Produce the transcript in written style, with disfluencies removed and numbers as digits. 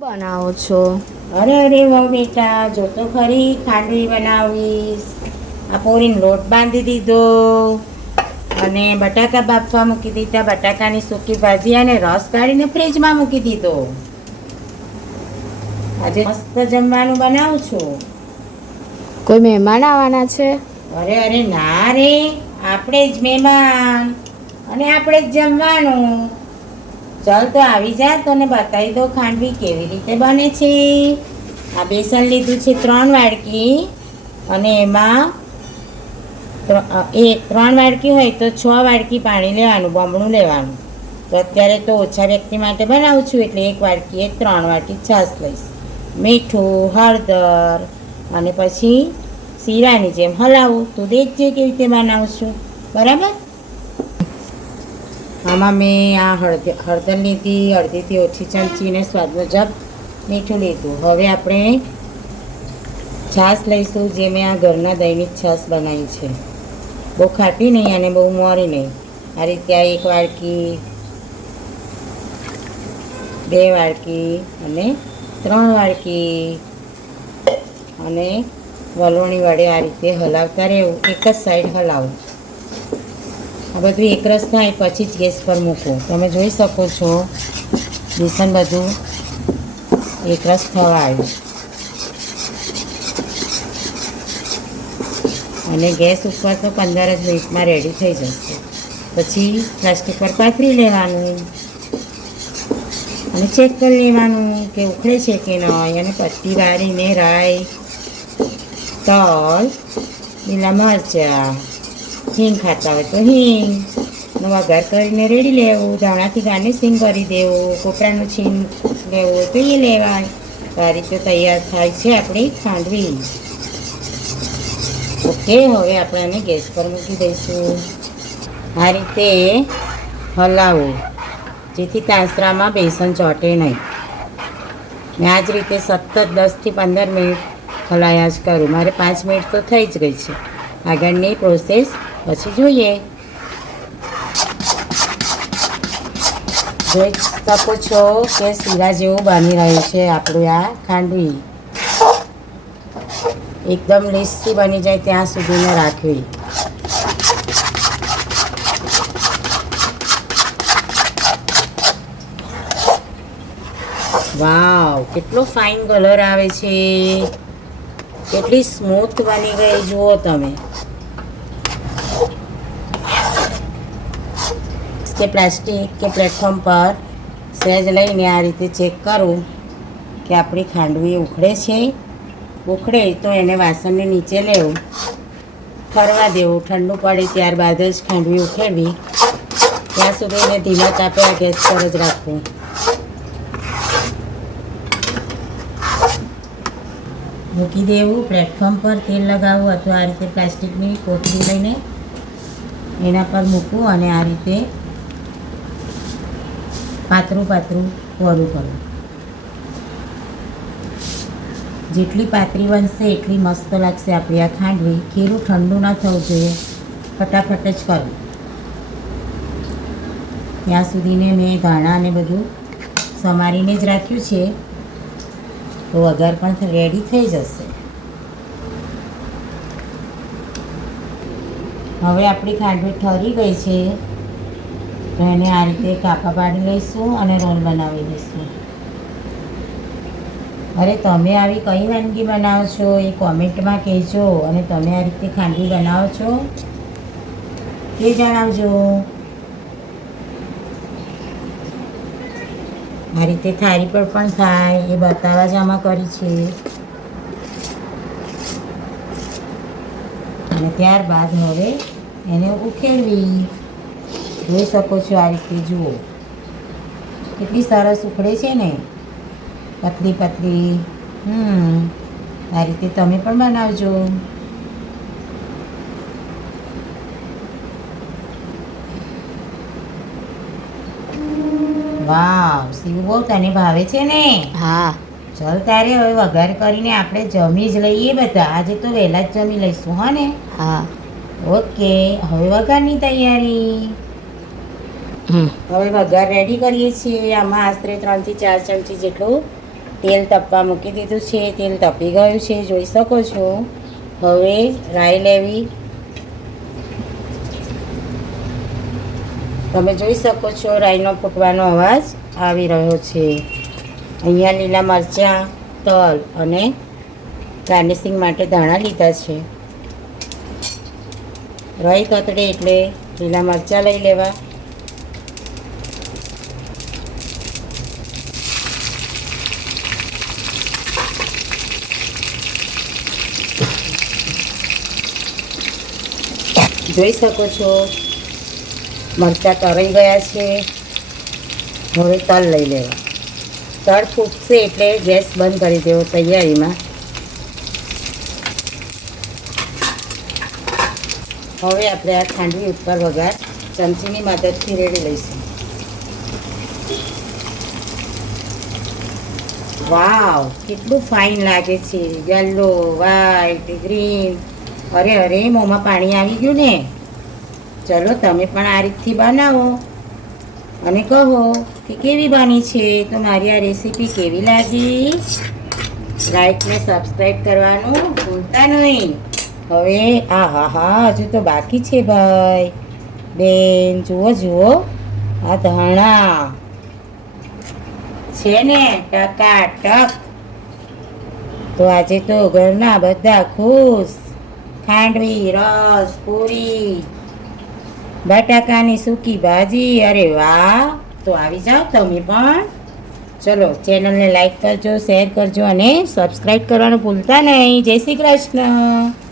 બનાવો છો? અરે અરે વાહ બેટા, જો તો ખરી ખાંડવી બનાવીશ. આ પોરીને લોટ બાંધી દીધો અને બટાકા બાફવા મૂકી દીધા. બટાકાની સૂકી ભાજી અને રસ કાઢીને ફ્રીજમાં મૂકી દીધો. આજે મસ્ત જમવાનું બનાવું છું. કોઈ મહેમાન આવવાના છે? અરે અરે ના રે, આપણે જ મહેમાન અને આપણે જ જમવાનું. ચાલ તો આવી જા, તને બતાવી દો ખાંડવી કેવી રીતે બને છે. આ બેસન લીધું છે 3 વાડકી અને એમાં 3 વાડકી હોય તો 6 વાડકી પાણી લેવાનું, બમણું લેવાનું. તો અત્યારે તો ઓછા વ્યક્તિ માટે બનાવું છું એટલે 1 વાડકી 3 વાડકી છાશ લઈશ. મીઠું, હળદર અને પછી શીરાની જેમ હલાવું. તું દેખજે કેવી રીતે બનાવું છું, બરાબર? આમાં મેં આ હળદર લીધી, અડધીથી ઓછી ચમચી ને સ્વાદ મુજબ મીઠું લીધું. હવે આપણે છાશ લઈશું, જે મેં આ ઘરના દહીંની છાશ બનાવી છે. બહુ ખાટી નહીં અને બહુ મોરી નહીં. આ રીતે આ 1 વાડકી, 2 વાડકી અને 3 વાડકી અને વલોણી વડે આ રીતે હલાવતા રહેવું. એક જ સાઈડ હલાવું. આ બધું એકરસ થાય પછી જ ગેસ પર મૂકવું. તમે જોઈ શકો છો બેસન બધું એકરસ થવા આવ્યું. અને ગેસ ઉપર તો 15 જ મિનિટમાં રેડી થઈ જશે. પછી પ્લાસ્ટિક પર પાથરી લેવાનું અને ચેક કરી લેવાનું કે ઉખડે છે કે નહીં. અને પત્તી વાળીને રાઈ, તલ, લીલા મરચાં, હિંગ ખાતા હોય તો હિંગ નો વઘાર કરીને રેડી લેવું. ધાણાથી ગાર્નિશિંગ કરી દેવું. કોપરાનું છીણ લેવું હોય તો એ લેવાય. આ રીતે તૈયાર થાય છે આપણી ખાંડવી. ઓકે, હવે આપણે આને ગેસ પર મૂકી દઈશું. આ રીતે હલાવો જેથી તાસરામાં બેસન ચોંટે નહીં. મેં આ જ રીતે સતત 10થી 15 મિનિટ હલાયા જ કરું. મારે 5 મિનિટ તો થઈ જ ગઈ છે. આગળની પ્રોસેસ પછી જોઈએ. જોઈ શકો છો કે શીરા જેવું બની રહ્યું છે આપણું આ ખાંડવી. એકદમ લીસી બની જાય ત્યાં સુધીને રાખવી. વાવ, કેટલો ફાઇન કલર આવે છે, કેટલી સ્મૂથ બની ગઈ જુઓ તમે. કે પ્લાસ્ટિક કે પ્લેટફોર્મ પર સહેજ લઈને આ રીતે ચેક કરું કે આપણી ખાંડવી ઉખડે છે. ઉખડે તો એને વાસણને નીચે લેવું, ફરવા દેવું. ઠંડુ પડે ત્યારબાદ જ ખાંડવી ઉખેડવી. ત્યાં સુધી એને ધીમા તાપે આ ગેસ પર જ રાખવું. મૂકી દેવું પ્લેટફોર્મ પર, તેલ લગાવવું અથવા આ રીતે પ્લાસ્ટિકની કોથળી લઈને એના પર મૂકવું અને આ રીતે પાતળું પાતળું કોરું કરવું. જેટલી પાતળી બનશે એટલી મસ્ત લાગશે આપણી આ ખાંડવી. ખીરું ઠંડુ ના થવું જોઈએ, ફટાફટ જ કરવું. ત્યાં સુધીને મેં ધાણા અને બધું સમારીને જ રાખ્યું છે, તો વઘાર પણ રેડી થઈ જશે. હવે આપણી ખાંડવી ઠરી ગઈ છે તો એને આ રીતે કાપા પાડી લઈશું અને રોલ બનાવી લઈશું. અરે તમે આવી કઈ વાનગી બનાવો છો એ કોમેન્ટમાં કહેજો. અને તમે આ રીતે ખાંડવી બનાવો છો એ જણાવજો. આ રીતે થાળી પર પણ થાય એ બતાવવા જ આમાં કરી છે. અને ત્યારબાદ હવે એને ઉખેડવી. જોઈ શકો છો આ રીતે જુઓ કેટલી સરસ ઉખડે છે ને, પતલી પતલી. આ રીતે તમે પણ બનાવજો. વાવ શિવ, બહુ તને ભાવે છે ને? હા. ચાલ તારે હવે વઘાર કરીને આપણે જમી જ લઈએ બધા. આજે તો વહેલા જ જમી લઈશું, હા ને? હા. ઓકે, હવે વઘારની તૈયારી. હવે વઘાર રેડી કરીએ છીએ. આમાં આશરે 3 થી 4 ચમચી જેટલું તેલ તપવા મૂકી દીધું છે. તેલ તપી ગયું છે, જોઈ શકો છો. હવે રાઈ લેવી. તમે જોઈ શકો છો રાઈનો ફૂટવાનો અવાજ આવી રહ્યો છે. અહીંયા લીલા મરચાં, તલ અને ગાર્નિશિંગ માટે ધાણા લીધા છે. રાઈ તતડે એટલે લીલા મરચાં લઈ લેવા. જોઈ શકો છો મરચાં તરાઈ ગયા છે. હવે તલ લઈ લેવા. તલ ફૂટશે એટલે ગેસ બંધ કરી દેવો તૈયારીમાં. હવે આપણે આ ખાંડવી ઉપર વઘાર ચમચીની મદદથી રેડી લઈશું. વાવ, કેટલું ફાઇન લાગે છે. Yellow, white, green. અરે અરે, મોંમાં પાણી આવી ગયું ને. ચલો તમે પણ આ રીતથી બનાવો અને કહો કે કેવી બની છે. તો મારી આ રેસીપી કેવી લાગી? લાઈક ને સબસ્ક્રાઈબ કરવાનું ભૂલતા નહીં. હવે હા હજુ તો બાકી છે ભાઈ બેન. જુઓ જુઓ, આ ધાણા છે ને ટકાટક. તો આજે તો ઘરના બધા ખુશ. ખાંડવી, રસ, પૂરી, બટાકાની સૂકી ભાજી. અરે વાહ! તો આવી જાઓ તમે પણ. ચલો, ચેનલને લાઈક કરજો, શેર કરજો અને સબસ્ક્રાઈબ કરવાનું ભૂલતા નહીં. જય શ્રી કૃષ્ણ.